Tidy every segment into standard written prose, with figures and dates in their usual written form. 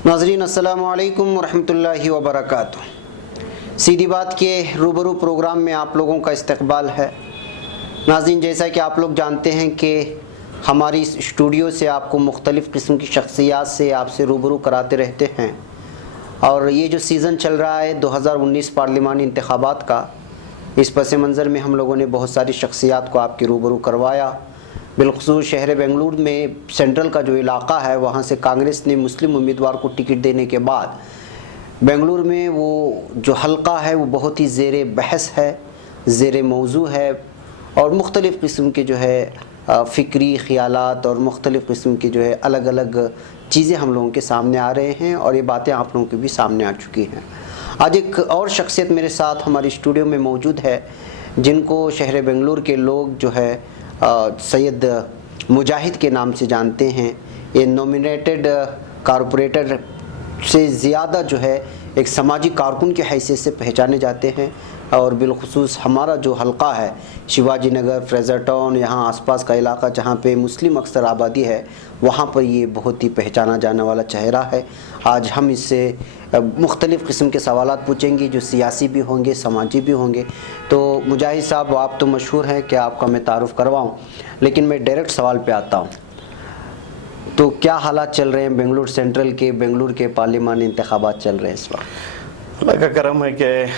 नाज़रीन अस्सलामु अलैकुम वरहमतुल्लाहि वबरकातुहू। सीधी बात के रूबरू प्रोग्राम में आप लोगों का इस्तकबाल है। नाज़रीन, जैसा कि आप लोग जानते हैं कि हमारी स्टूडियो से आपको मुख्तलिफ़ किस्म की शख्सियात से आपसे रूबरू कराते रहते हैं, और ये जो सीज़न चल रहा है 2019 पार्लिमानी इंतखाबात का, इस पस मंज़र में हम लोगों ने बहुत सारी शख्सियात को आपके रूबरू करवाया। बिलखुसूस शहर बेंगलुरु में सेंट्रल का जो इलाक़ा है, वहाँ से कांग्रेस ने मुस्लिम उम्मीदवार को टिकट देने के बाद बेंगलुरु में वो जो हल्का है वो बहुत ही ज़ेर बहस है, ज़ेर मौजू है, और मुख्तलिफ़ किस्म के जो है फ़िक्री ख़यालात और मुख्तलिफ़ किस्म की जो है अलग अलग चीज़ें हम लोगों के सामने आ रहे हैं, और ये बातें आप लोगों के भी सामने आ चुकी हैं। आज एक और शख्सियत मेरे साथ हमारी स्टूडियो में मौजूद है, जिनको शहर बेंगलुरु के लोग जो है सैयद मुजाहिद के नाम से जानते हैं। ये नॉमिनेटेड कारपोरेटर से ज़्यादा जो है एक समाजी कारकुन की हैसियत से पहचाने जाते हैं, और बिलखुसूस हमारा जो हल्का है शिवाजी नगर, फ्रेज़र टाउन, यहाँ आसपास का इलाका जहाँ पे मुस्लिम अक्सर आबादी है, वहाँ पर ये बहुत ही पहचाना जाने वाला चेहरा है। आज हम इससे मुख्तलिफ़ किस्म के सवालात पूछेंगे जो सियासी भी होंगे, समाजी भी होंगे। तो मुजाहिद साहब, आप तो मशहूर हैं कि आपका मैं तारुफ़ करवाऊँ, लेकिन मैं डायरेक्ट सवाल पे आता हूँ। तो क्या हालात चल रहे हैं बेंगलुरु सेंट्रल के, बेंगलुरु के पार्लिमानी इंतखाबात चल रहे हैं इस वक्त? अल्लाह का करम है कि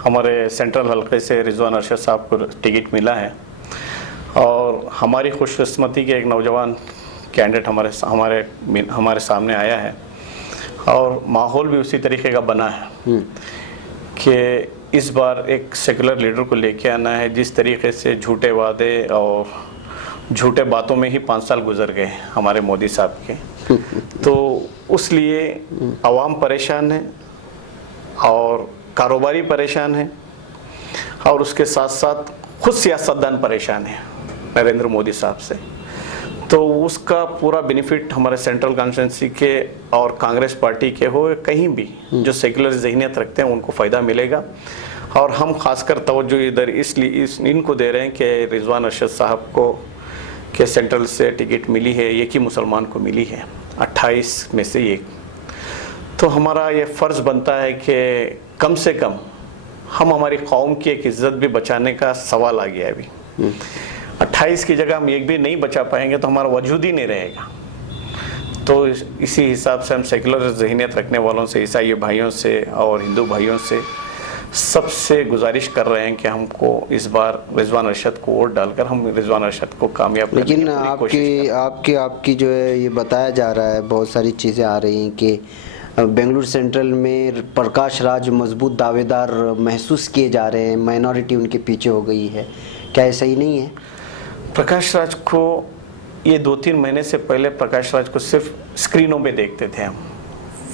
हमारे सेंट्रल हल्के से रिजवान अरशद साहब को टिकट मिला है, और हमारी खुशकिस्मती के एक नौजवान कैंडिडेट हमारे सामने आया है, और माहौल भी उसी तरीके का बना है कि इस बार एक सेकुलर लीडर को लेके आना है। जिस तरीके से झूठे वादे और झूठे बातों में ही 5 साल गुजर गए हमारे मोदी साहब के, तो उस लिए आवाम परेशान है और कारोबारी परेशान है, और उसके साथ साथ खुद सियासतदान परेशान है नरेंद्र मोदी साहब से। तो उसका पूरा बेनिफिट हमारे सेंट्रल कॉन्स्टिट्यूंसी के और कांग्रेस पार्टी के हो, कहीं भी जो सेकुलर ज़हनियत रखते हैं उनको फ़ायदा मिलेगा। और हम खासकर तवज्जो इधर इसलिए इनको दे रहे हैं कि रिजवान अरशद साहब को के सेंट्रल से टिकट मिली है, एक ही मुसलमान को मिली है 28 में से एक। तो हमारा ये फ़र्ज़ बनता है कि कम से कम हम हमारी कौम की एक इज़्ज़त भी बचाने का सवाल आ गया है। अभी 28 की जगह हम एक भी नहीं बचा पाएंगे तो हमारा वजूद ही नहीं रहेगा। तो इसी हिसाब से हम सेकुलर ज़हनियत रखने वालों से, ईसाई भाइयों से और हिंदू भाइयों से सबसे गुजारिश कर रहे हैं कि हमको इस बार रिजवान अरशद को वोट डालकर हम रिजवान अरशद को कामयाब करने की लेकिन आपकी जो है ये बताया जा रहा है, बहुत सारी चीज़ें आ रही हैं कि बेंगलुरु सेंट्रल में प्रकाश राज मजबूत दावेदार महसूस किए जा रहे हैं, माइनॉरिटी उनके पीछे हो गई है। क्या ऐसा ही नहीं है? प्रकाश राज को ये 2-3 महीने से पहले प्रकाश राज को सिर्फ स्क्रीनों पे देखते थे हम,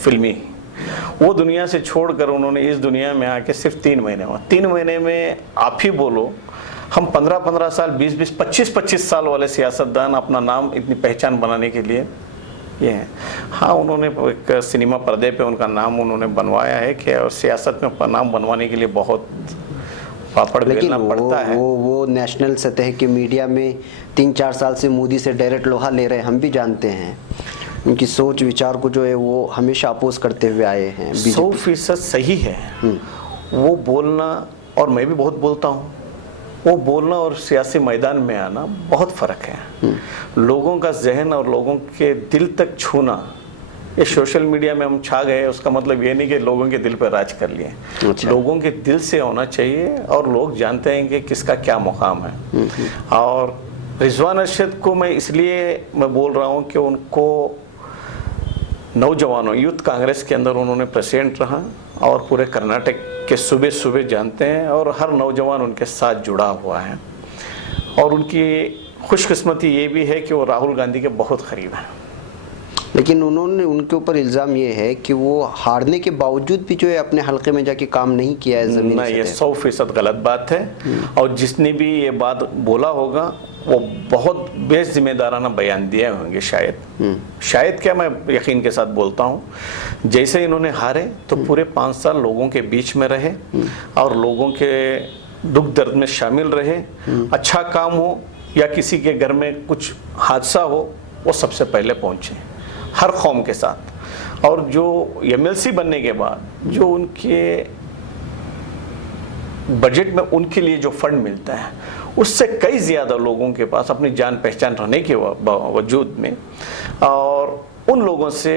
फिल्मी। वो दुनिया से छोड़कर उन्होंने इस दुनिया में आके सिर्फ 3 महीने हुआ। 3 महीने में आप ही बोलो, हम 15-15 साल, 20-20, 25-25 साल वाले सियासतदान अपना नाम इतनी पहचान बनाने के लिए ये है। हाँ, उन्होंने एक सिनेमा पर्दे पे उनका नाम उन्होंने बनवाया है कि, और सियासत में नाम बनवाने के लिए बहुत पापड़ बेलना पड़ता है। वो नेशनल सतह के मीडिया में 3-4 साल से मोदी से डायरेक्ट लोहा ले रहे हैं, हम भी जानते हैं। उनकी सोच विचार को जो है वो हमेशा अपोज करते हुए आए हैं। 100% सही है वो बोलना, और मैं भी बहुत बोलता हूँ। वो बोलना और सियासी मैदान में आना बहुत फ़र्क है। लोगों का जहन और लोगों के दिल तक छूना, ये सोशल मीडिया में हम छा गए उसका मतलब ये नहीं कि लोगों के दिल पर राज कर लिए। अच्छा। लोगों के दिल से होना चाहिए, और लोग जानते हैं कि किसका क्या मुकाम है। और रिजवान अरशद को मैं इसलिए बोल रहा हूँ कि उनको नौजवानों यूथ कांग्रेस के अंदर उन्होंने प्रेसिडेंट रहा, और पूरे कर्नाटक के सूबे सूबे जानते हैं, और हर नौजवान उनके साथ जुड़ा हुआ है। और उनकी खुशकिस्मती ये भी है कि वो राहुल गांधी के बहुत करीब हैं। लेकिन उनके ऊपर इल्ज़ाम ये है कि वो हारने के बावजूद भी जो है अपने हल्के में जाके काम नहीं किया है ज़मीनी नहीं, ये 100% गलत बात है। और जिसने भी ये बात बोला होगा वो बहुत बेजिम्मेदाराना बयान दिए होंगे शायद क्या, मैं यकीन के साथ बोलता हूँ। जैसे इन्होंने हारे तो पूरे 5 साल लोगों के बीच में रहे, और लोगों के दुख दर्द में शामिल रहे। अच्छा काम हो या किसी के घर में कुछ हादसा हो, वो सबसे पहले पहुँचे। हर कौम के साथ। और जो एमएलसी बनने के बाद जो उनके बजट में उनके लिए जो फंड मिलता है उससे कई ज़्यादा लोगों के पास अपनी जान पहचान रहने के वजूद में, और उन लोगों से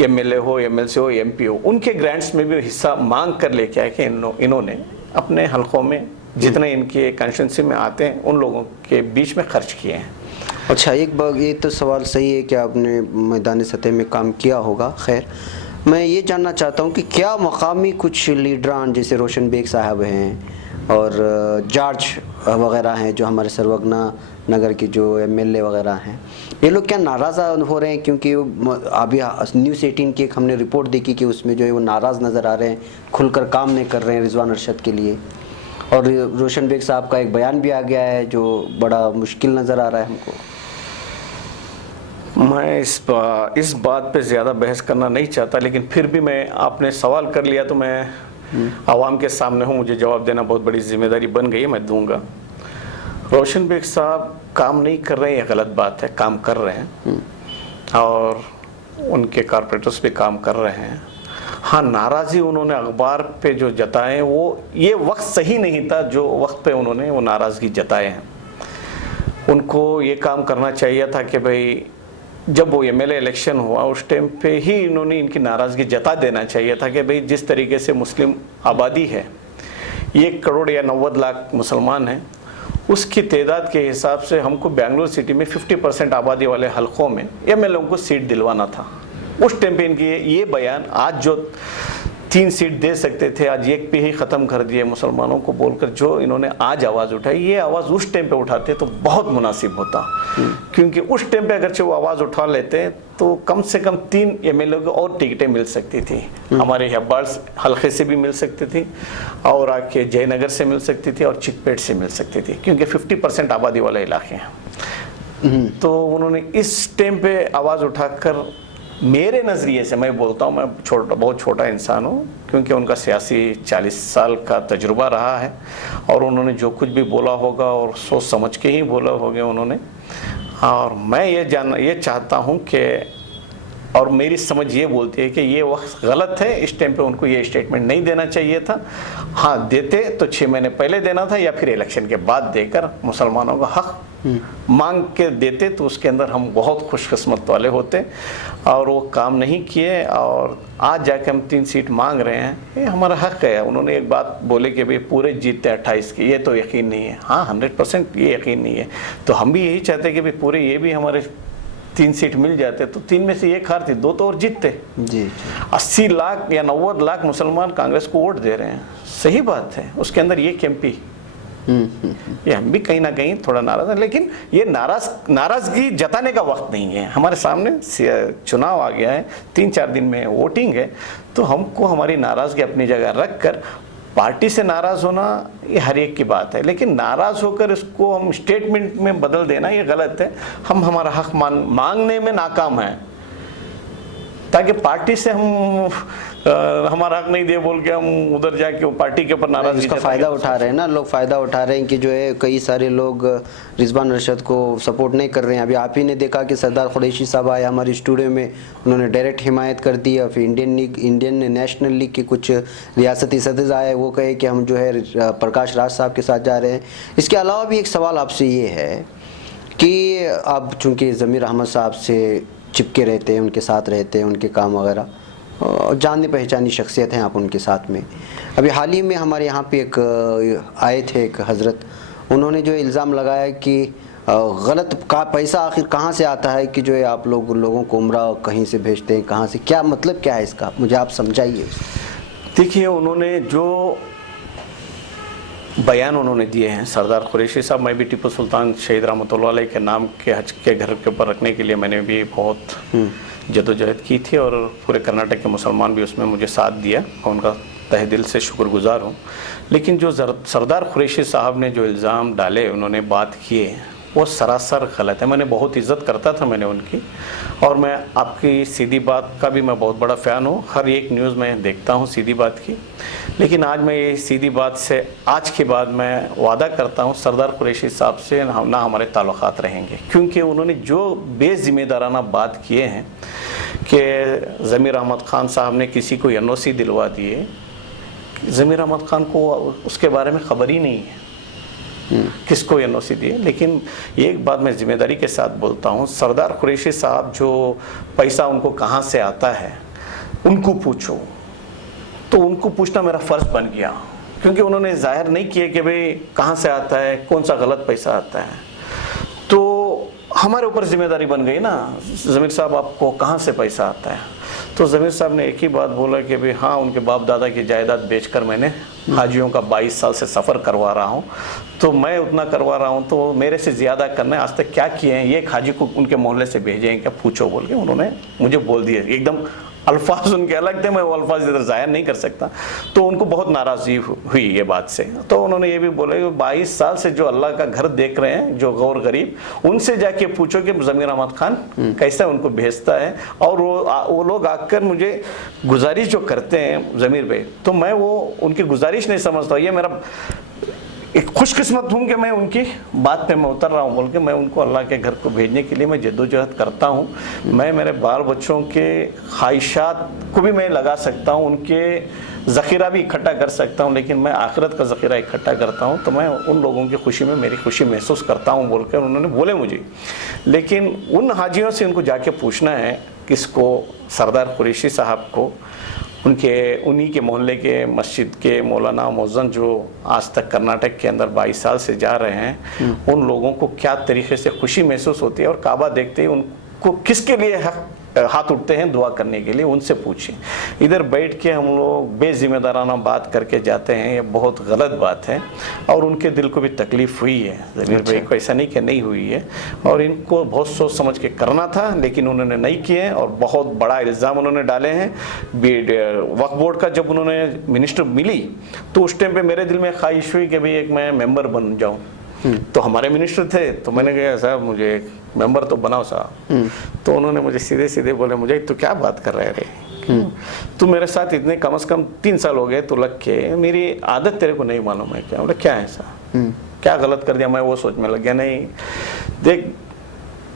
एमएलए हो, एमएलसी हो, एमपी हो, उनके ग्रांट्स में भी हिस्सा मांग कर लेके आए कि इन्होंने अपने हलकों में जितने इनके कंस्टिट्यूंसी में आते हैं उन लोगों के बीच में खर्च किए हैं। अच्छा, एक बात ये तो सवाल सही है कि आपने मैदानी सतह में काम किया होगा। खैर, मैं ये जानना चाहता हूँ कि क्या मकामी कुछ लीडरान जैसे रोशन बेग साहब हैं और जॉर्ज वगैरह हैं जो हमारे सरवगना नगर के जो एमएलए वगैरह हैं, ये लोग क्या नाराज़ हो रहे हैं? क्योंकि अभी न्यूज़ 18 की एक हमने रिपोर्ट देखी कि उसमें जो है वो नाराज़ नज़र आ रहे हैं, खुलकर काम नहीं कर रहे हैं रिजवान अरशद के लिए। और रोशन बेग साहब का एक बयान भी आ गया है जो बड़ा मुश्किल नज़र आ रहा है हमको। मैं इस बात पे ज़्यादा बहस करना नहीं चाहता, लेकिन फिर भी मैं, आपने सवाल कर लिया तो मैं आवाम के सामने हूँ, मुझे जवाब देना बहुत बड़ी जिम्मेदारी बन गई है, मैं दूंगा। रोशन बेग साहब काम नहीं कर रहे हैं, ये गलत बात है, काम कर रहे हैं और उनके कारपोरेटर्स भी काम कर रहे हैं। हाँ, नाराज़ी उन्होंने अखबार पे जो जताए वो ये वक्त सही नहीं था जो वक्त पे उन्होंने वो नाराज़गी जताए हैं। उनको ये काम करना चाहिए था कि भाई जब वो एमएलए इलेक्शन हुआ उस टाइम पे ही इन्होंने इनकी नाराज़गी जता देना चाहिए था कि भाई जिस तरीके से मुस्लिम आबादी है, 1 करोड़ या 90 लाख मुसलमान हैं, उसकी तादाद के हिसाब से हमको बेंगलुरु सिटी में 50% आबादी वाले हलकों में एमएलए को सीट दिलवाना था। उस टाइम पे इनकी ये बयान, आज जो 3 सीट दे सकते थे आज 1 पे ही ख़त्म कर दिए मुसलमानों को बोलकर, जो इन्होंने आज आवाज़ उठाई, ये आवाज़ उस टाइम पे उठाते तो बहुत मुनासिब होता। क्योंकि उस टाइम पे अगरचे वो आवाज़ उठा लेते तो कम से कम 3 एमएलए को और टिकटें मिल सकती थी। हमारे हेब्बार हल्के से भी मिल सकती थी और आके जयनगर से मिल सकती थी और चिकपेट से मिल सकती थी, क्योंकि 50% आबादी वाले इलाके हैं। तो उन्होंने इस टाइम पे आवाज़ उठाकर, मेरे नज़रिए से मैं बोलता हूँ, मैं बहुत छोटा इंसान हूँ, क्योंकि उनका सियासी 40 साल का तजुर्बा रहा है और उन्होंने जो कुछ भी बोला होगा और सोच समझ के ही बोला होगा उन्होंने। और मैं ये चाहता हूँ कि, और मेरी समझ ये बोलती है कि ये वक्त गलत है, इस टाइम पे उनको ये स्टेटमेंट नहीं देना चाहिए था। हाँ, देते तो 6 महीने पहले देना था या फिर इलेक्शन के बाद देकर मुसलमानों का हक मांग के देते, तो उसके अंदर हम बहुत खुशकिस्मत वाले होते। और वो काम नहीं किए और आज जाके हम 3 सीट मांग रहे हैं, ये हमारा हक है। उन्होंने एक बात बोले कि भाई पूरे जीतते 28 की, ये तो यकीन नहीं है। हाँ, 100% ये यकीन नहीं है। तो हम भी यही चाहते हैं कि भाई पूरे ये भी हमारे 3 सीट मिल जाते तो 3 में से 1 हारती, 2 तो और जीतते। जी 80 लाख या 90 लाख मुसलमान कांग्रेस को वोट दे रहे हैं, सही बात है। उसके अंदर ये एमपी, ये हम भी कहीं ना कहीं थोड़ा नाराज है, लेकिन ये नाराजगी जताने का वक्त नहीं है। हमारे सामने चुनाव आ गया है, 3-4 दिन में वोटिंग है, तो हमको हमारी नाराजगी अपनी जगह रख कर पार्टी से नाराज़ होना ये हर एक की बात है, लेकिन नाराज़ होकर इसको हम स्टेटमेंट में बदल देना ये गलत है। हम हमारा हक मांगने में नाकाम हैं, ताकि पार्टी से हम हमारा हक नहीं दे बोल के हम उधर जाके वो पार्टी के ऊपर नाराज़गी, इसका फ़ायदा उठा रहे हैं ना लोग, फ़ायदा उठा रहे हैं कि जो है कई सारे लोग रिजवान अरशद को सपोर्ट नहीं कर रहे हैं। अभी आप ही ने देखा कि सरदार कुरैशी साहब आए हमारे स्टूडियो में, उन्होंने डायरेक्ट हिमायत कर दी। और फिर इंडियन नेशनल लीग के कुछ रियासती सदस्य आए, वो कहे कि हम जो है प्रकाश राज साहब के साथ जा रहे हैं। इसके अलावा भी एक सवाल आपसे ये है कि आप चूँकि ज़मीर अहमद साहब से चिपके रहते हैं, उनके साथ रहते हैं, उनके काम वगैरह जानी पहचानी शख्सियत हैं आप उनके साथ में। अभी हाल ही में हमारे यहाँ पे एक आए थे एक हज़रत, उन्होंने जो इल्ज़ाम लगाया कि गलत का पैसा आखिर कहाँ से आता है कि जो है आप लोगों को उम्रा कहीं से भेजते हैं, कहाँ से, क्या मतलब क्या है इसका, मुझे आप समझाइए। देखिए, उन्होंने जो बयान उन्होंने दिए हैं सरदार कुरैशी साहब, मैं भी टीपू सुल्तान शहीद रहमतुल्लाह अलैह के नाम के हज के घर के ऊपर रखने के लिए मैंने भी बहुत जदोजहद की थी और पूरे कर्नाटक के मुसलमान भी उसमें मुझे साथ दिया और उनका तहे दिल से शुक्रगुजार हूँ। लेकिन जो सरदार कुरैशी साहब ने जो इल्ज़ाम डाले, उन्होंने बात किए, वो सरासर गलत है। मैंने बहुत इज़्ज़त करता था मैंने उनकी, और मैं आपकी सीधी बात का भी मैं बहुत बड़ा फ़ैन हूँ, हर एक न्यूज़ में देखता हूँ सीधी बात की। लेकिन आज मैं ये सीधी बात से आज के बाद मैं वादा करता हूँ सरदार कुरैशी साहब से ना हमारे ताल्लुकात रहेंगे, क्योंकि उन्होंने जो बेजिम्मेदाराना बात किए हैं कि ज़मीर अहमद ख़ान साहब ने किसी को एनओसी दिलवा दिए। ज़मीर अहमद ख़ान को उसके बारे में ख़बर ही नहीं है किसको एनओसी दिए। लेकिन एक बात मैं जिम्मेदारी के साथ बोलता हूँ, सरदार कुरैशी साहब जो पैसा उनको कहाँ से आता है उनको पूछो, तो उनको पूछना मेरा फ़र्ज़ बन गया, क्योंकि उन्होंने जाहिर नहीं किया कि भाई कहाँ से आता है, कौन सा गलत पैसा आता है। तो हमारे ऊपर जिम्मेदारी बन गई ना, ज़मीर साहब आपको कहाँ से पैसा आता है। तो ज़मीर साहब ने एक ही बात बोला कि भाई हाँ, उनके बाप दादा की जायदाद बेचकर मैंने हाजियों का 22 साल से सफ़र करवा रहा हूँ, तो मैं उतना करवा रहा हूँ, तो मेरे से ज़्यादा करना है। आज तक क्या किए हैं, एक हाजी को उनके मोहल्ले से भेजे हैं क्या, पूछो बोल के उन्होंने मुझे बोल दिए। एकदम अल्फाज उनके अलग थे, मैं वो अल्फाज इधर जाहिर नहीं कर सकता। तो उनको बहुत नाराज़गी हुई ये बात से। तो उन्होंने ये भी बोला कि 22 साल से जो अल्लाह का घर देख रहे हैं, जो गौर गरीब, उनसे जाके पूछो कि ज़मीर अहमद ख़ान कैसा उनको भेजता है। और वो लोग आकर मुझे गुजारिश जो करते हैं ज़मीर भाई, तो मैं वो उनकी गुजारिश नहीं समझता। ये मेरा एक खुशकिस्मत हूँ कि मैं उनकी बात पे मैं उतर रहा हूँ बोल के मैं उनको अल्लाह के घर को भेजने के लिए मैं जद्दोजहद करता हूँ। मैं मेरे बाल बच्चों के ख्वाहिशात को भी मैं लगा सकता हूँ, उनके ज़ख़ीरा भी इकट्ठा कर सकता हूँ, लेकिन मैं आखिरत का ज़ख़ीरा इकट्ठा करता हूँ। तो मैं उन लोगों की खुशी में मेरी खुशी महसूस करता हूँ बोल कर उन्होंने बोले मुझे। लेकिन उन हाजियों से उनको जाके पूछना है, किसको, सरदार कुरैशी साहब को, उन्हीं के मोहल्ले के मस्जिद के मौलाना मुअज्जन जो आज तक कर्नाटक के अंदर 22 साल से जा रहे हैं, उन लोगों को क्या तरीके से खुशी महसूस होती है और काबा देखते ही उनको किसके लिए हाथ उठते हैं दुआ करने के लिए, उनसे पूछें। इधर बैठ के हम लोग बेजिम्मेदाराना बात करके जाते हैं, ये बहुत गलत बात है। और उनके दिल को भी तकलीफ़ हुई है, ज़मीर भाई को, ऐसा नहीं कि नहीं हुई है। और इनको बहुत सोच समझ के करना था, लेकिन उन्होंने नहीं किए और बहुत बड़ा इल्ज़ाम उन्होंने डाले हैं। वक्फ बोर्ड का जब उन्होंने मिनिस्टर मिली तो उस टाइम पर मेरे दिल में ख्वाहिश हुई कि भाई एक मैं मेम्बर बन जाऊँ। तो हमारे मिनिस्टर थे, तो मैंने कहा साहब मुझे मेंबर तो बनाओ साहब। तो उन्होंने मुझे सीधे सीधे बोले, मुझे तो क्या बात कर रहे रे, तू मेरे साथ इतने कम से कम 3 साल हो गए तो लग के, मेरी आदत तेरे को नहीं मालूम है क्या। बोले क्या है ऐसा, क्या गलत कर दिया। मैं वो सोच में लग गया, नहीं देख,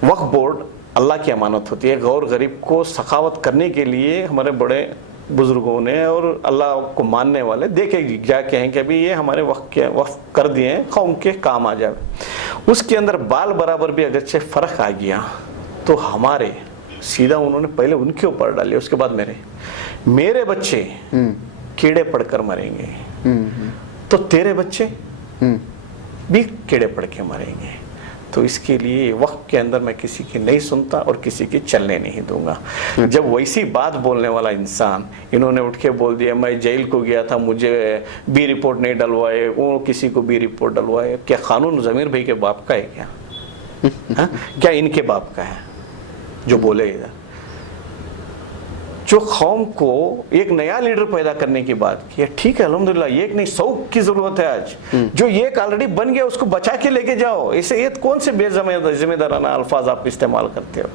वक्फ बोर्ड अल्लाह की अमानत होती है। गौर गरीब को सखावत करने के लिए हमारे बड़े बुजुर्गों ने और अल्लाह को मानने वाले देखे क्या कहें कि अभी ये हमारे वक्फ कर दिए हैं, कौम के काम आ जाए। उसके अंदर बाल बराबर भी अगर से फ़र्क आ गया तो हमारे सीधा उन्होंने पहले उनके ऊपर डाले, उसके बाद मेरे बच्चे कीड़े पड़कर मरेंगे, तो तेरे बच्चे भी कीड़े पड़ के मरेंगे। तो इसके लिए वक्त के अंदर मैं किसी की नहीं सुनता और किसी की चलने नहीं दूंगा। जब वैसी बात बोलने वाला इंसान, इन्होंने उठ के बोल दिया मैं जेल को गया था, मुझे बी रिपोर्ट नहीं डलवाए, वो किसी को बी रिपोर्ट डलवाए। क्या कानून ज़मीर भाई के बाप का है क्या? हा? क्या इनके बाप का है जो बोले? इधर जो कौम को एक नया लीडर पैदा करने की बात की है, ठीक है अल्हम्दुलिल्लाह, एक नहीं 100 की जरूरत है आज। जो एक ऑलरेडी बन गया उसको बचा के लेके जाओ। ऐसे ये कौन से बेजिम्मेदाराना अल्फाज आप इस्तेमाल करते हो?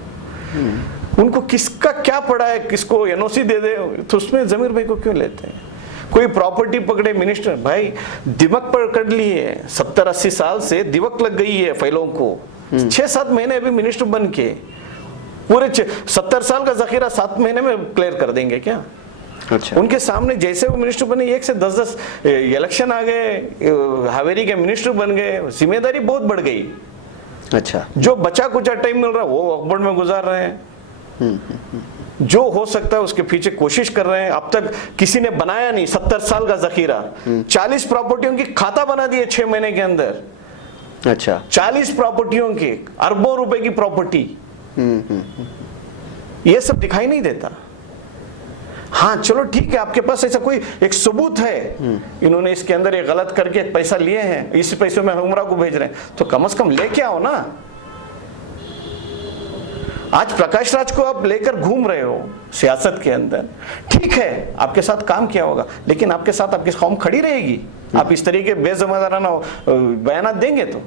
उनको किसका क्या पड़ा है, किसको एनओसी दे दे, तो उसमें ज़मीर भाई को क्यों लेते हैं? कोई प्रॉपर्टी पकड़े मिनिस्टर, भाई दिमक पकड़ लिए, 70-80 साल से दिमक लग गई है फाइलों को। 6-7 महीने अभी मिनिस्टर बन के पूरे 70 साल का जखीरा 7 महीने में क्लियर कर देंगे क्या? अच्छा। उनके सामने जैसे वो मिनिस्टर बने, 1 से 10 इलेक्शन आ गए, हावेरी के मिनिस्टर बन गए, जिम्मेदारी बहुत बढ़ गई। अच्छा। जो बचा कुचा टाइम मिल रहा है वो वक्फ बोर्ड में गुजार रहे हैं। जो हो सकता है उसके पीछे कोशिश कर रहे हैं। अब तक किसी ने बनाया नहीं 70 साल का जखीरा। 40 प्रॉपर्टियों की खाता बना दिए 6 महीने के अंदर। अच्छा। 40 प्रॉपर्टियों की, अरबों रुपए की प्रॉपर्टी। ये सब दिखाई नहीं देता। हाँ चलो ठीक है, आपके पास ऐसा कोई एक सबूत है, इन्होंने इसके अंदर ये गलत करके पैसा लिए हैं, इस पैसों में उमरा को भेज रहे हैं, तो कम से कम लेके आओ ना। आज प्रकाश राज को आप लेकर घूम रहे हो सियासत के अंदर, ठीक है आपके साथ काम किया होगा, लेकिन आपके साथ आपकी कौम खड़ी रहेगी? आप इस तरीके बेजिम्मेदाराना बयान देंगे तो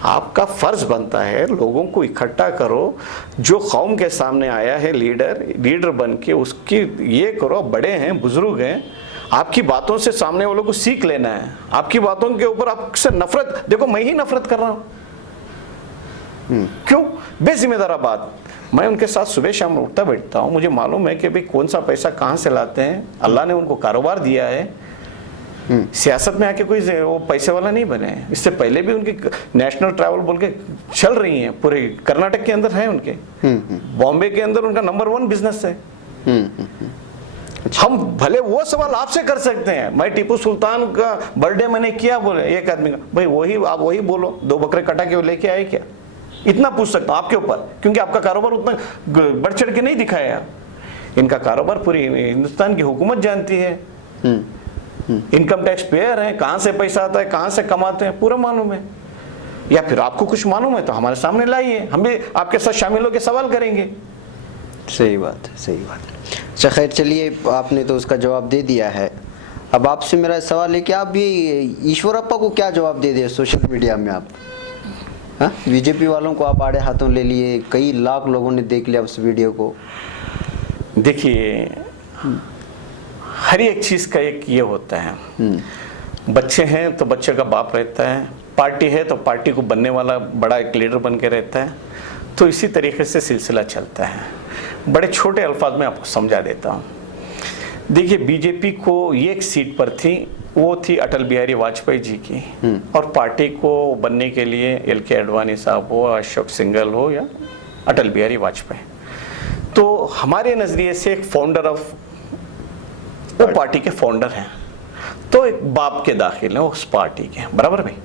आपका फर्ज बनता है लोगों को इकट्ठा करो। जो कौम के सामने आया है लीडर बन के, उसकी ये करो, बड़े हैं, बुजुर्ग हैं, आपकी बातों से सामने वालों को सीख लेना है। आपकी बातों के ऊपर आपसे नफरत, देखो मैं ही नफरत कर रहा हूं, क्यों? बेजिम्मेदार बात। मैं उनके साथ सुबह शाम उठता बैठता हूँ, मुझे मालूम है कि भाई कौन सा पैसा कहाँ से लाते हैं। अल्लाह ने उनको कारोबार दिया है, सियासत में आके कोई वो पैसे वाला नहीं बने हैं। इससे पहले भी उनकी नेशनल ट्रैवल बोल के चल रही हैं, पूरे कर्नाटक के अंदर है उनके, बॉम्बे के अंदर उनका नंबर 1 बिजनेस है। हम भले वो सवाल आपसे कर सकते हैं, मैं टीपू सुल्तान का बर्थडे मैंने किया बोले एक आदमी का, भाई वही आप वही बोलो 2 बकरे कटा के लेके आए क्या, इतना पूछ सकता हूं आपके ऊपर, क्योंकि आपका कारोबार उतना बढ़ चढ़ के नहीं दिखाया। इनका कारोबार पूरी हिंदुस्तान की हुकूमत जानती है, इनकम टैक्स पेयर है, कहां से पैसा आता है, कहां से कमाते हैं, पूरा मालूम है। या फिर आपको कुछ मालूम है तो हमारे सामने लाइए, हम भी आपके साथ शामिल होकर सवाल करेंगे। सही बात है, सही बात है। अच्छा खैर चलिए, आपने तो उसका जवाब दे दिया है। अब आपसे मेरा सवाल है कि आप ये ईश्वरप्पा को क्या जवाब दे दिए सोशल मीडिया में आप? हाँ, बीजेपी वालों को आप आड़े हाथों ले लिए, कई लाख लोगों ने देख लिया उस वीडियो को। देखिए, हर एक चीज का एक ये होता है, बच्चे हैं तो बच्चे का बाप रहता है, पार्टी है तो पार्टी को बनने वाला बड़ा एक लीडर बन के रहता है। तो इसी तरीके से सिलसिला चलता है। बड़े छोटे अल्फाज में आपको समझा देता हूँ। देखिए, बीजेपी को ये एक सीट पर थी, वो थी अटल बिहारी वाजपेयी जी की, और पार्टी को बनने के लिए LK आडवाणी साहब हो, अशोक सिंघल हो या अटल बिहारी वाजपेयी, तो हमारे नजरिए से एक फाउंडर ऑफ वो पार्टी के फाउंडर हैं, तो एक बाप के दाखिल हैं उस पार्टी के, बराबर भाई।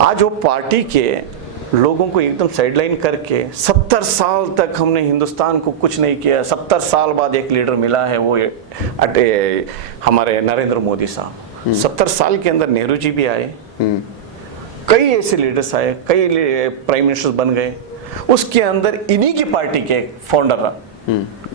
आज वो पार्टी के लोगों को एकदम साइडलाइन करके 70 साल तक हमने हिंदुस्तान को कुछ नहीं किया, 70 साल बाद एक लीडर मिला है, वो हमारे नरेंद्र मोदी साहब। 70 साल के अंदर नेहरू जी भी आए, कई ऐसे लीडर्स आए, कई प्राइम मिनिस्टर्स बन गए, उसके अंदर इन्हीं की पार्टी के फाउंडर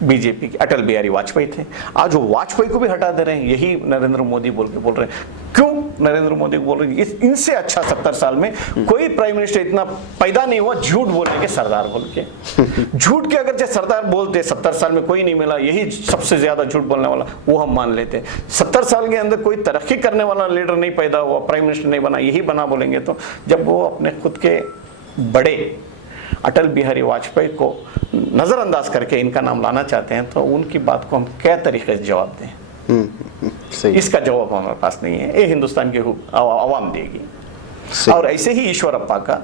बीजेपी के अटल बिहारी वाजपेयी थे। आज वो वाजपेयी को भी हटा दे रहे हैं, यही नरेंद्र मोदी बोल रहे हैं। क्यों नरेंद्र मोदी बोल रहे हैं? इनसे अच्छा 70 साल में कोई प्राइम मिनिस्टर इतना पैदा नहीं हुआ झूठ बोलने के, सरदार बोल के। झूठ के अगर सरदार बोलते 70 साल में कोई नहीं मिला, यही सबसे ज्यादा झूठ बोलने वाला, वो हम मान लेते। 70 साल के अंदर कोई तरक्की करने वाला लीडर नहीं पैदा हुआ, प्राइम मिनिस्टर नहीं बना, यही बना बोलेंगे। तो जब वो अपने खुद के बड़े अटल बिहारी वाजपेयी को नजरअंदाज करके इनका नाम लाना चाहते हैं, तो उनकी बात को हम क्या तरीके से जवाब दें? सही। इसका जवाब हमारे पास नहीं है, ये हिंदुस्तान की आवाम देगी। और ऐसे ही ईश्वरप्पा का,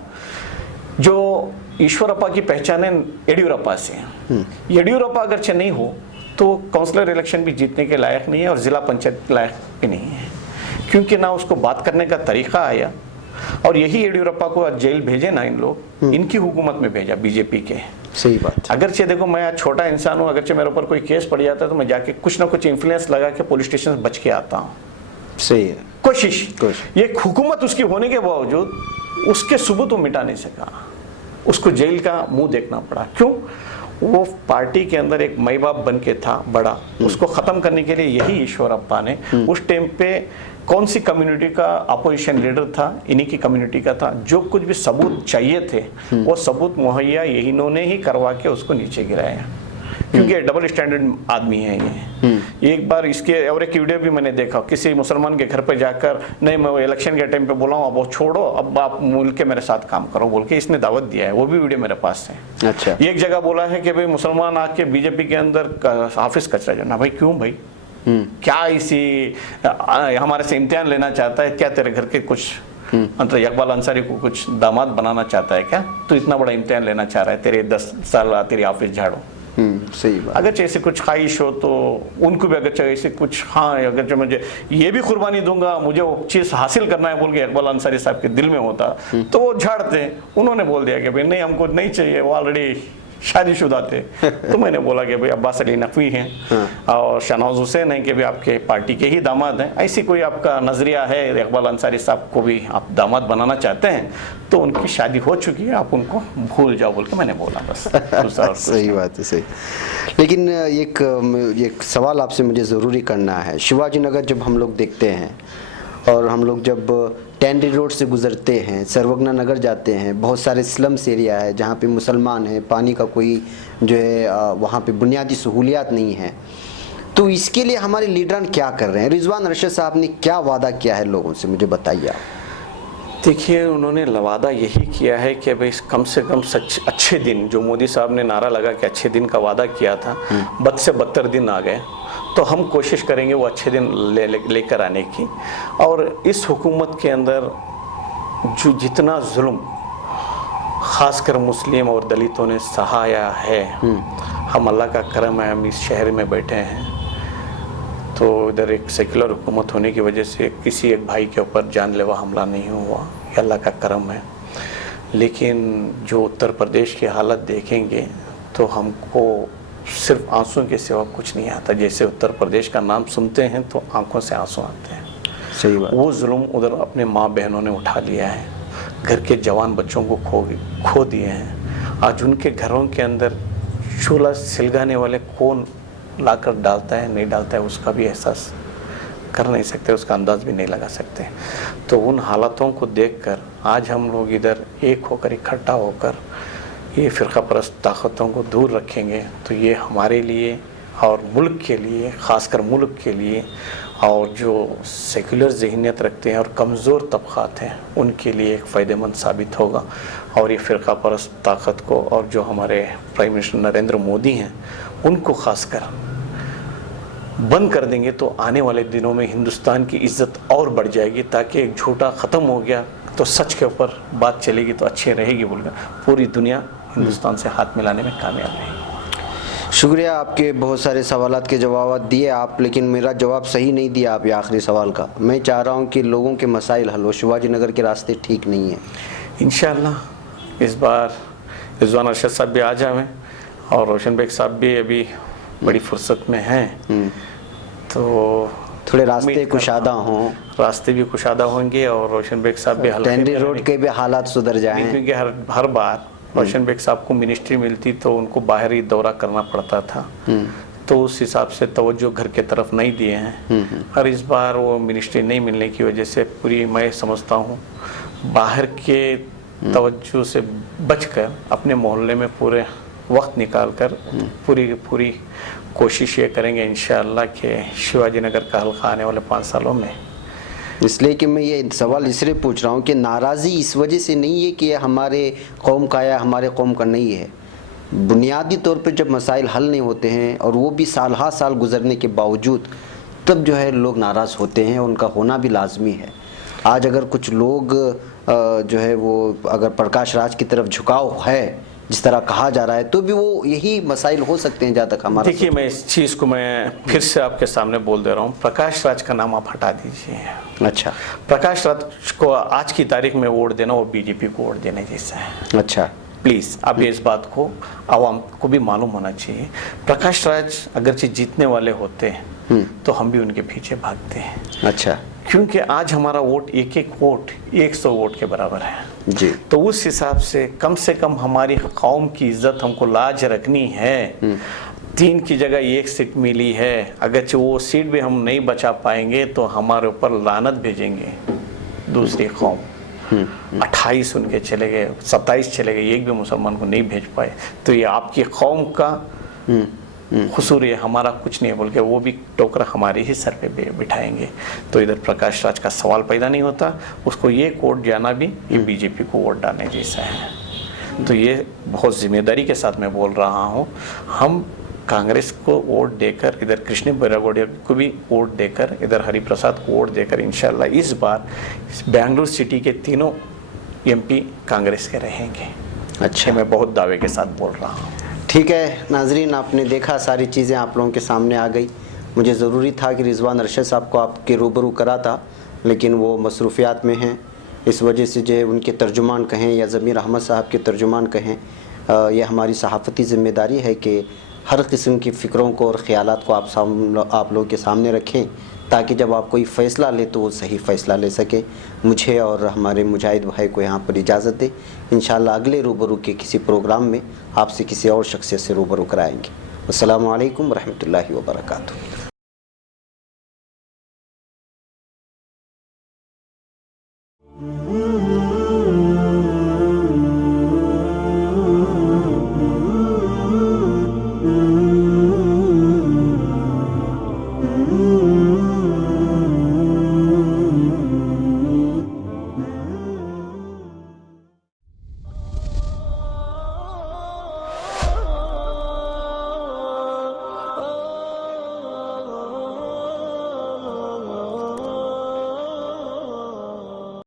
जो ईश्वरप्पा की पहचान है येडियुरप्पा से। येडियुरप्पा अगर नहीं हो तो काउंसलर इलेक्शन भी जीतने के लायक नहीं है और जिला पंचायत लायक भी नहीं है, क्योंकि ना उसको बात करने का तरीका आया। और यही येडियुरप्पा को जेल भेजे ना इन लोग, इनकी हुकूमत में भेजा बीजेपी के। सही बात। अगरचे देखो, मैं आज छोटा इंसान हूँ, अगरचे मेरे ऊपर कोई केस पड़ जाता है तो मैं जाके कुछ ना कुछ इन्फ्लुएंस लगा के पुलिस स्टेशन से बच के आता हूँ। सही है। कोशिश। ये हुकूमत उसकी होने के बावजूद उसके सबूत वो मिटा नहीं सका, उसको जेल का मुंह देखना पड़ा। क्यों? वो पार्टी के अंदर एक माई बाप बन के था बड़ा, उसको खत्म करने के लिए यही ईश्वरप्पा ने उस टाइम पे कौन सी कम्युनिटी का अपोजिशन लीडर था, इन्हीं की कम्युनिटी का था। जो कुछ भी सबूत चाहिए थे वो सबूत मुहैया यही इन्होंने ही करवा के उसको नीचे गिराया, क्योंकि डबल स्टैंडर्ड आदमी है ये। एक बार इसके और एक वीडियो भी मैंने देखा, किसी मुसलमान के घर पे जाकर, नहीं मैं इलेक्शन के टाइम पे बोला हूँ अब वो छोड़ो, अब आप मिल के मेरे साथ काम करो बोल के इसने दावत दिया है, वो भी वीडियो मेरे पास है। अच्छा। एक जगह बोला है कि भाई मुसलमान आके बीजेपी के अंदर ऑफिस कचरा जाना, भाई क्यों भाई, क्या इसी हमारे से इम्तिहान लेना चाहता है क्या? तेरे घर के कुछ मतलब इकबाल अंसारी को कुछ दामाद बनाना चाहता है क्या? तो इतना बड़ा इम्तिहान लेना चाह रहा है, तेरे 10 साल तेरी ऑफिस झाड़ो। सही बात। अगर ऐसे कुछ ख्वाहिश हो तो उनको भी अगर ऐसे कुछ, हाँ अगर मुझे ये भी कुर्बानी दूंगा, मुझे वो चीज़ हासिल करना है बोल के इकबाल अंसारी साहब के दिल में होता तो वो झाड़ते। उन्होंने बोल दिया कि भाई नहीं हमको नहीं चाहिए, वो ऑलरेडी शादीशुदा थे। तो मैंने बोला कि भाई अब्बास अली नकवी हैं और शहनाज हुसैन हैं कि भाई आपके पार्टी के ही दामाद हैं, ऐसी कोई आपका नजरिया है इकबाल अंसारी साहब को भी आप दामाद बनाना चाहते हैं तो उनकी शादी हो चुकी है, आप उनको भूल जाओ बोल के मैंने बोला बस। सही बात है, सही। लेकिन एक सवाल आपसे मुझे ज़रूरी करना है। शिवाजी नगर जब हम लोग देखते हैं और हम लोग जब टेंडी रोड से गुजरते हैं, सर्वज्ञा नगर जाते हैं, बहुत सारे स्लम्स एरिया है जहाँ पे मुसलमान हैं, पानी का कोई जो है वहाँ पे बुनियादी सहूलियात नहीं है, तो इसके लिए हमारे लीडरान क्या कर रहे हैं? रिजवान अरशद साहब ने क्या वादा किया है लोगों से, मुझे बताइए आप। देखिए, उन्होंने वादा यही किया है कि भाई कम से कम अच्छे दिन, जो मोदी साहब ने नारा लगा कि अच्छे दिन का वादा किया था, बद से बदतर दिन आ गए। तो हम कोशिश करेंगे वो अच्छे दिन लेकर आने की। और इस हुकूमत के अंदर जो जितना जुल्म ख़ासकर मुस्लिम और दलितों ने सहाया है, हम अल्लाह का करम है हम इस शहर में बैठे हैं, तो इधर एक सेकुलर हुकूमत होने की वजह से किसी एक भाई के ऊपर जानलेवा हमला नहीं हुआ, ये अल्लाह का करम है। लेकिन जो उत्तर प्रदेश की हालत देखेंगे तो हमको सिर्फ आंसू के सिवा कुछ नहीं आता। जैसे उत्तर प्रदेश का नाम सुनते हैं तो आंखों से आंसू आते हैं। सही बात। वो जुल्म उधर अपने माँ बहनों ने उठा लिया है, घर के जवान बच्चों को खो दिए हैं। आज उनके घरों के अंदर चूल्हा सिलगाने वाले कौन लाकर डालता है नहीं डालता है उसका भी एहसास कर नहीं सकते, उसका अंदाज़ भी नहीं लगा सकते। तो उन हालातों को देखकर आज हम लोग इधर एक होकर इकट्ठा होकर ये फ़िरका परस्त ताकतों को दूर रखेंगे तो ये हमारे लिए और मुल्क के लिए, ख़ासकर मुल्क के लिए, और जो सेकुलर ज़हनियत रखते हैं और कमज़ोर तबक़ात हैं उनके लिए एक फ़ायदेमंद साबित होगा। और ये फ़िरका परस्त ताकत को और जो हमारे प्राइम मिनिस्टर नरेंद्र मोदी हैं उनको ख़ासकर बंद कर देंगे तो आने वाले दिनों में हिंदुस्तान की इज़्ज़त और बढ़ जाएगी। ताकि एक झूठा ख़त्म हो गया तो सच के ऊपर बात चलेगी तो अच्छी रहेगी बोलकर पूरी दुनिया हिंदुस्तान से हाथ मिलाने में कामयाब रहेगी। शुक्रिया, आपके बहुत सारे सवालात के जवाब दिए आप, लेकिन मेरा जवाब सही नहीं दिया आप ये आखिरी सवाल का। मैं चाह रहा हूँ कि लोगों के मसाइल हल हो, शिवाजी नगर के रास्ते ठीक नहीं है। इंशाअल्लाह इस बार रिजवान अरशद साहब भी आ जाएं और रोशन बेग साहब भी अभी बड़ी फुर्सत में हैं, तो थोड़े रास्ते कुशादा हों, रास्ते भी कुशादा होंगे और रोशन बेग साहब भी टेंडी रोड के भी हालात सुधर जाएं। क्योंकि हर बार रोशन बेग साहब को मिनिस्ट्री मिलती तो उनको बाहरी दौरा करना पड़ता था, तो उस हिसाब से तवज्जो घर के तरफ नहीं दिए हैं। और इस बार वो मिनिस्ट्री नहीं मिलने की वजह से पूरी मैं समझता हूँ बाहर के तवज्जो से बचकर अपने मोहल्ले में पूरे वक्त निकाल कर पूरी कोशिश ये करेंगे इंशाअल्लाह कि शिवाजी नगर का हल्का आने वाले 5 सालों में। इसलिए कि मैं ये सवाल इसलिए पूछ रहा हूँ कि नाराज़ी इस वजह से नहीं है कि हमारे कौम का या हमारे कौम का नहीं है। बुनियादी तौर पे जब मसाइल हल नहीं होते हैं और वो भी साल हा साल गुजरने के बावजूद, तब जो है लोग नाराज़ होते हैं, उनका होना भी लाजमी है। आज अगर कुछ लोग जो है वो अगर प्रकाश राज की तरफ झुकाव है जिस तरह कहा जा रहा है, तो भी वो यही मसाइल हो सकते हैं जहाँ तक हमारा। देखिए, मैं इस चीज़ को मैं फिर से आपके सामने बोल दे रहा हूँ, प्रकाश राज का नाम आप हटा दीजिए। अच्छा, प्रकाश राज को आज की तारीख में वोट देना वो बीजेपी को वोट देने जैसा है। अच्छा, प्लीज़ अब इस बात को आवाम को भी मालूम होना चाहिए। प्रकाश राज अगरचे जीतने वाले होते हैं तो हम भी उनके पीछे भागते हैं। अच्छा, क्योंकि आज हमारा वोट एक वोट 100 वोट के बराबर है जी। तो उस हिसाब से कम हमारी कौम की इज्जत हमको लाज रखनी है। 3 की जगह 1 सीट मिली है, अगर वो सीट भी हम नहीं बचा पाएंगे तो हमारे ऊपर लानत भेजेंगे दूसरी कौम। 28 उनके चले गए, 27 चले गए, एक भी मुसलमान को नहीं भेज पाए, तो ये आपकी कौम का कसूर है, हमारा कुछ नहीं है बोल के वो भी टोकरा हमारे ही सर पे बिठाएंगे। तो इधर प्रकाश राज का सवाल पैदा नहीं होता, उसको ये वोट जाना भी ये बीजेपी को वोट डालने जैसा है। तो ये बहुत जिम्मेदारी के साथ मैं बोल रहा हूँ, हम कांग्रेस को वोट देकर, इधर कृष्ण बैरागोडिया को भी वोट देकर, इधर हरिप्रसाद को वोट देकर इंशाल्लाह इस बार बेंगलुरु सिटी के तीनों MP कांग्रेस के रहेंगे। अच्छा, मैं बहुत दावे के साथ बोल रहा हूँ। ठीक है नाजरीन, आपने देखा सारी चीज़ें आप लोगों के सामने आ गई। मुझे ज़रूरी था कि रिजवान अरशद साहब को आपके रूबरू करा था, लेकिन वो मसरूफियात में हैं, इस वजह से जो उनके तर्जुमान कहें या ज़मीर अहमद साहब के तर्जुमान कहें, यह हमारी सहाफ़ती ज़िम्मेदारी है कि हर किस्म की फ़िक्रों को और ख़यालात को आप लोगों के सामने रखें, ताकि जब आप कोई फ़ैसला ले तो वो सही फ़ैसला ले सके। मुझे और हमारे मुजाहिद भाई को यहाँ पर इजाज़त दे। इंशाअल्लाह अगले रूबरू के किसी प्रोग्राम में आपसे किसी और शख्सियत से रूबरू कराएंगे। अस्सलामु अलैकुम रहमतुल्लाहि व बरकातुहू।